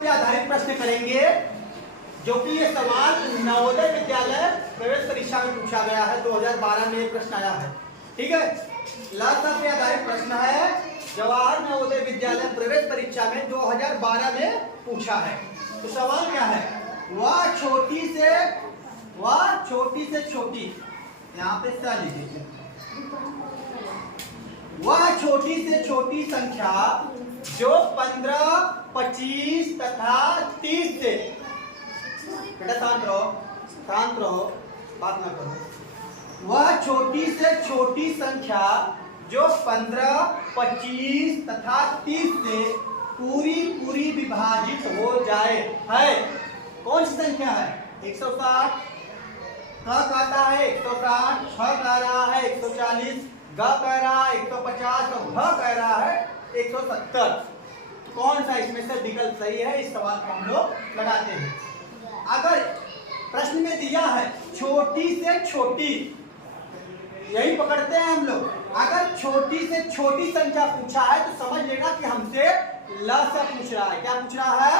आधारित प्रश्न करेंगे जो कि ये सवाल नवोदय विद्यालय प्रवेश परीक्षा में पूछा गया है। 2012 में ये प्रश्न आया है। ठीक है, लास्ट पे आधारित प्रश्न है, जवाहर नवोदय विद्यालय प्रवेश परीक्षा में 2012 में पूछा है। तो सवाल क्या है? वह छोटी से छोटी, यहाँ पे सा लीजिए, वह छोटी से छोटी संख्या जो 15, 25 तथा 30 से, बेटा शांत रहो, बात ना करो। वह छोटी से छोटी संख्या जो 15, 25 तथा 30 से पूरी विभाजित हो जाए है। कौन सी संख्या है? 160, क कहता है 160, छ कह रहा है 140, ग कह रहा है 150 और भ कह रहा है 170। कौन सा इसमें से विकल्प सही है? इस सवाल को हम लोग लगाते हैं। अगर प्रश्न में दिया है छोटी से छोटी, यही पकड़ते हैं हम लोग। अगर छोटी से छोटी संख्या पूछा है तो समझ लेना कि हमसे लसा पूछ रहा है। क्या पूछ रहा है?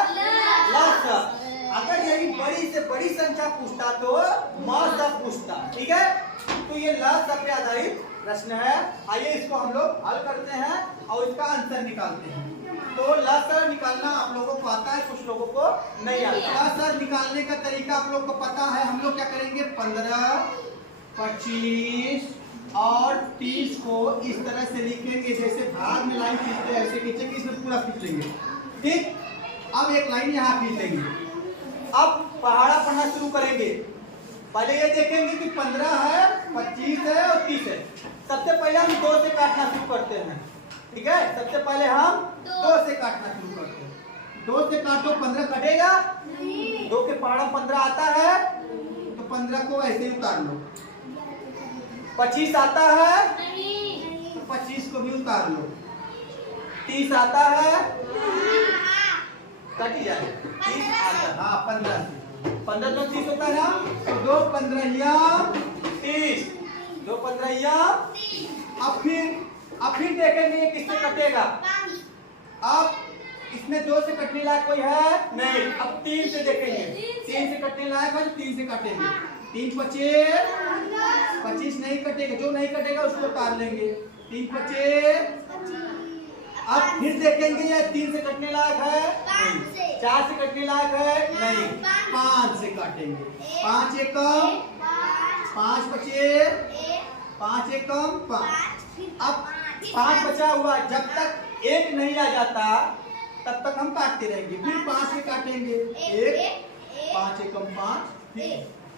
लसा। अगर यही बड़ी से बड़ी संख्या पूछता तो मसा पूछता। ठीक है, तो ये लसा पे आधारित प्रश्न है। आइए इसको हम लोग हल करते हैं और इसका आंसर निकालते हैं। तो लसर निकालना आप लोगों को आता है, कुछ लोगों को नहीं आता। लसर निकालने का तरीका आप लोग को पता है। हम लोग क्या करेंगे? 15, 25 और 30 को इस तरह से लिखेंगे, जैसे भाग में लाइन खींचते हैं ऐसे खींचेंगे, इसमें पूरा खींचेंगे। ठीक, अब एक लाइन यहाँ खींचेंगे। अब पहाड़ा पढ़ना शुरू करेंगे। पहले ये देखेंगे कि 15 है, 25 है और 30 है। सबसे पहले हम 2 से काटना शुरू करते हैं। ठीक है, सबसे पहले हम 2 से काटना शुरू करते हैं। 2 से काटो, 15 कटेगा नहीं। 2 के पहाड़ा 15 आता है तो 15 को ऐसे ही उतार लो। 25 आता है नहीं, तो 25 को भी उतार लो। 30 आता है, कट जाए 30 आता है। हाँ, 15 तो 30 होता है ना, तो 2 15 30, 2 15 अब फिर देखेंगे किससे कटेगा। अब इसमें 2 से कटने लायक कोई है नहीं। अब 3 से देखेंगे, 3 से कटने लायक है तो 3 से काटेंगे। 3 25 नहीं कटेगा, जो नहीं कटेगा उसको उतार लेंगे। 3 25। अब फिर देखेंगे ये 3 से कटने लायक है नहीं, 4 से कटने लायक है नहीं, 5 से काटेंगे। 5 एकम 5 25, 5 एकम 5। अब 5 बचा हुआ, जब तक 1 नहीं आ जाता तब तक हम काटते रहेंगे। फिर 5 से काटेंगे, 1 5 एकम 5।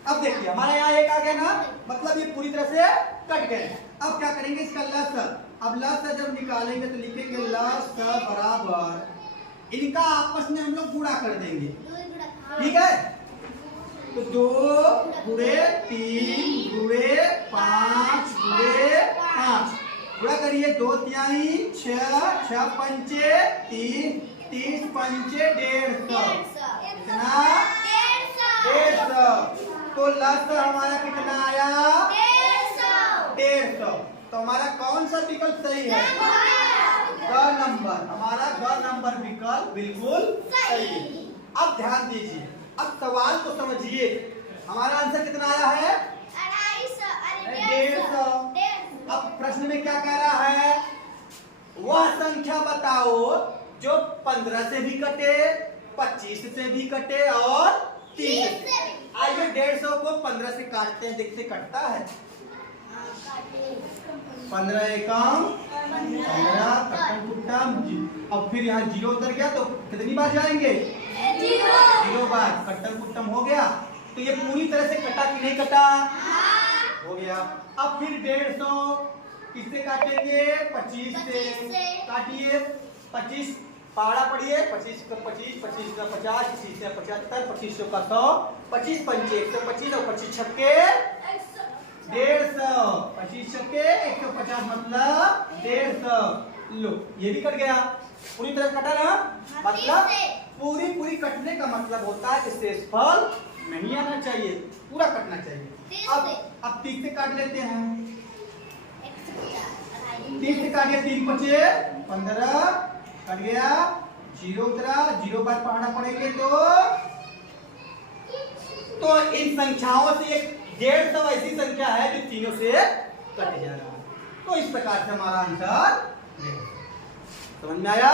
अब देखिए हमारे यहाँ 1 आ गया ना, मतलब ये पूरी तरह से कट गए। अब क्या करेंगे? इसका लसा। अब लसा जब निकालेंगे तो लिखेंगे लसा बराबर, इनका आपस में हम लोग गुणा कर देंगे। ठीक है, तो 2 गुणे 3 गुणे 5 गुणे 5 गुणा करिए। 2 तिहाई 6, 6 पंचे 30, 30 पंचे 150। कितना? 150। तो लसा हमारा कितना आया? 150। तो हमारा कौन सा विकल्प सही है? ग नंबर। हमारा ग नंबर विकल्प बिल्कुल सही है। अब ध्यान दीजिए, अब सवाल को समझिए। हमारा आंसर कितना आया है? 150। अब प्रश्न में क्या कह रहा है? वह संख्या बताओ जो 15 से भी कटे, 25 से भी कटे और 30 से। आइए 150 को 15 से काटते हैं, देखते कटता है। 15 एकम 15, कट्टम कुट्टम। अब फिर यहाँ 0 उतर गया तो कितनी बार जाएंगे? 0 बार। कट्टम कुट्टम हो गया। तो ये पूरी तरह से कटा कि नहीं कटा? हो गया। अब फिर 150 किससे काटेंगे? 25 से। काटिए, 25 पहाड़ा पढ़िए। 25 का 25, 25 का 50, 25 का 75, 25 का 100, 25 पंचे 125 और 25 छक्के 150। 25 छक्के 150 मतलब 150। लो, ये भी कट गया। पूरी तरह कटा ना, मतलब पूरी कटने का मतलब होता है कि शेषफल नहीं आना चाहिए, पूरा कटना चाहिए। अब 30 से काट लेते हैं। 30 से काटिए, 3 25 15 कट गया। जीरो उतरा, जीरो पर पढ़ना पड़ेंगे तो इन संख्याओं से एक 150 ऐसी संख्या है जो तीनों से कट जा रहा है। तो इस प्रकार से हमारा आंसर समझ में आया।